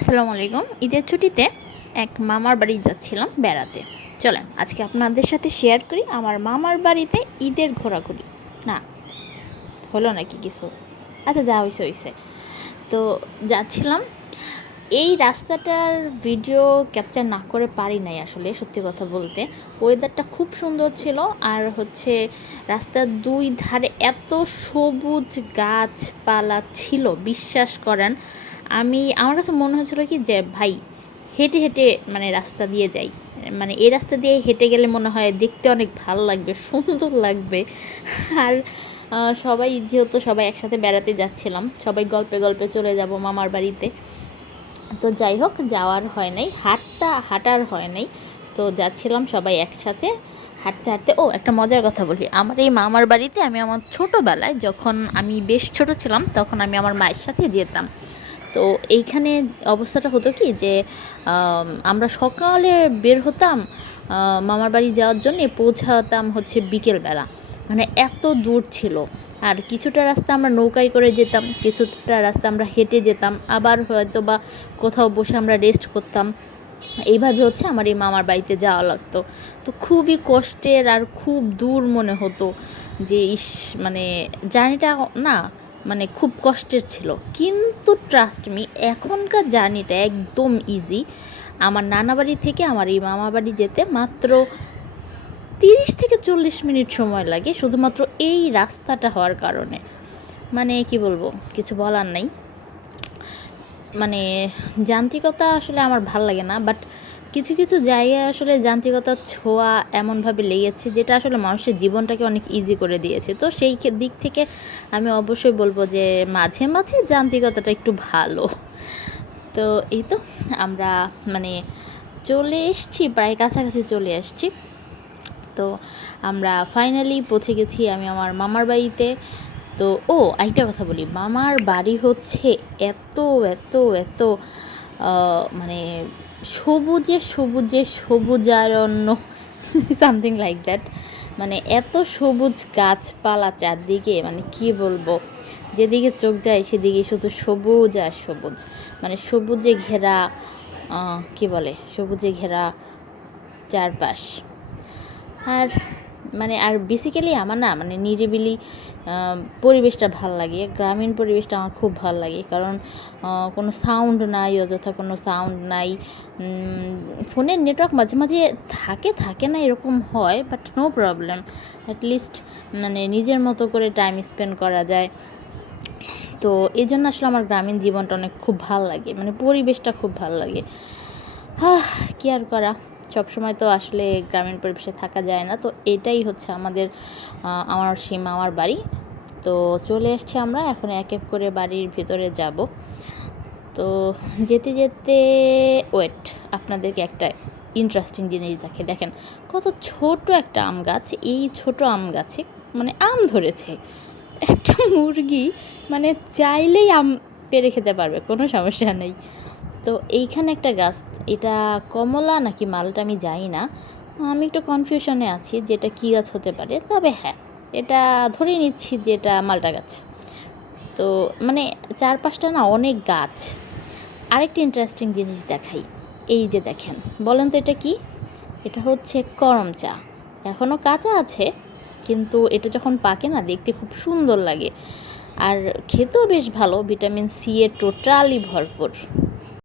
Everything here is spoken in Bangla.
আসসালামু আলাইকুম। ঈদের ছুটিতে এক মামার বাড়ি যাচ্ছিলাম বেড়াতে। চলেন, আজকে আপনাদের সাথে শেয়ার করি আমার মামার বাড়িতে ঈদের ঘোরাঘুরি। না, হলো নাকি কিছু? আচ্ছা যা হয়েছে হয়েছে তো যাচ্ছিলাম। এই রাস্তাটার ভিডিও ক্যাপচার না করে পারি নাই আসলে, সত্যি কথা বলতে। ওয়েদারটা খুব সুন্দর ছিল আর হচ্ছে রাস্তার দুই ধারে এত সবুজ গাছপালা ছিল, বিশ্বাস করেন। আমি, আমার কাছে মনে হয়েছিল কি যে, ভাই, হেঁটে হেঁটে মানে রাস্তা দিয়ে যাই। মানে এই রাস্তা দিয়ে হেঁটে গেলে মনে হয় দেখতে অনেক ভালো লাগবে, সুন্দর লাগবে। আর সবাই যেহেতু সবাই একসাথে বেড়াতে যাচ্ছিলাম, সবাই গল্পে গল্পে চলে যাব মামার বাড়িতে। তো যাই হোক, যাওয়ার হয় নাই, হাঁটটা, হাঁটার হয় নাই। তো যাচ্ছিলাম সবাই একসাথে, হাঁটতে হাঁটতে। ও, একটা মজার কথা বলি, আমার এই মামার বাড়িতে আমি আমার ছোটোবেলায় যখন আমি বেশ ছোট ছিলাম, তখন আমি আমার মায়ের সাথে যেতাম। তো এইখানে অবস্থাটা হতো কি যে আমরা সকালে বের হতাম মামার বাড়ি যাওয়ার জন্যে পৌঁছাতাম হচ্ছে বিকেলবেলা। মানে এত দূর ছিল। আর কিছুটা রাস্তা আমরা নৌকায় করে যেতাম, কিছুটা রাস্তা আমরা হেঁটে যেতাম, আবার হয়তো বা কোথাও বসে আমরা রেস্ট করতাম। এইভাবে হচ্ছে আমার এই মামার বাড়িতে যাওয়া লাগতো। তো খুবই কষ্টের আর খুব দূর মনে হতো যে, ইস মানে জার্নিটা না মানে খুব কষ্টের ছিল। কিন্তু ট্রাস্ট মি এখনকার জার্নিটা একদম ইজি আমার নানা বাড়ি থেকে আমার এই মামা বাড়ি যেতে মাত্র তিরিশ থেকে চল্লিশ মিনিট সময় লাগে শুধুমাত্র এই রাস্তাটা হওয়ার কারণে। মানে কি বলব, কিছু বলার নাই। মানে যান্ত্রিকতা আসলে আমার ভালো লাগে না বাট কিছু কিছু জায়গায় আসলে যান্ত্রিকতার ছোঁয়া এমনভাবে লেগেছে যেটা আসলে মানুষের জীবনটাকে অনেক ইজি করে দিয়েছে। তো সেই দিক থেকে আমি অবশ্যই বলব যে মাঝে মাঝে যান্ত্রিকতাটা একটু ভালো। তো এই তো আমরা মানে চলে এসছি, প্রায় কাছাকাছি চলে এসছি তো আমরা ফাইনালি পৌঁছে গেছি আমি আমার মামার বাড়িতে। তো ও একটা কথা বলি, মামার বাড়ি হচ্ছে এত এত এত মানে সবুজে সবুজে সবুজারণ্য সামথিং লাইক দ্যাট মানে এত সবুজ গাছপালা চারদিকে মানে কি বলব? যেদিকে চোখ যায় সেদিকে শুধু সবুজ আর সবুজ। মানে সবুজে ঘেরা কি বলে? সবুজে ঘেরা চারপাশ। আর মানে আর বেসিক্যালি আমার না মানে নিরিবিলি পরিবেশটা ভালো লাগে। গ্রামীণ পরিবেশটা আমার খুব ভালো লাগে। কারণ কোনো সাউন্ড নাই, অযথা কোনো সাউন্ড নাই। ফোনের নেটওয়ার্ক মাঝে মাঝে থাকে থাকে না এরকম হয় বাট নো প্রবলেম অ্যাটলিস্ট মানে নিজের মতো করে টাইম স্পেন্ড করা যায়। তো এই জন্য আসলে আমার গ্রামীণ জীবনটা অনেক খুব ভালো লাগে। মানে পরিবেশটা খুব ভালো লাগে। হ্যাঁ কী আর করা? সবসময় তো আসলে গ্রামীণ পরিবেশে থাকা যায় না। তো এটাই হচ্ছে আমাদের আমার সীমা, আমার বাড়ি। তো চলে এসছি আমরা, এখন এক এক করে বাড়ির ভিতরে যাব। তো যেতে যেতে ওয়েট আপনাদেরকে একটা ইন্টারেস্টিং জিনিস দেখে, দেখেন। কত ছোট একটা আম গাছ, এই ছোট আম গাছে মানে আম ধরেছে। একটা মুরগি মানে চাইলেই আম পেরে খেতে পারবে, কোনো সমস্যা নেই। তো এইখানে একটা গাছ, এটা কমলা নাকি মালটা আমি জানি না। আমি একটু কনফিউশনে আছি যে এটা কী গাছ হতে পারে, তবে হ্যাঁ এটা ধরে নিচ্ছি যে এটা মালটা গাছ। তো মানে চারপাশটা না অনেক গাছ। আরেকটি ইন্টারেস্টিং জিনিস দেখাই, এই যে দেখেন, বলেন তো এটা কি? এটা হচ্ছে করম চা। এখনও কাঁচা আছে, কিন্তু এটা যখন পাকে না, দেখতে খুব সুন্দর লাগে। আর খেতেও বেশ ভালো, ভিটামিন সি এ টোটালি ভরপুর।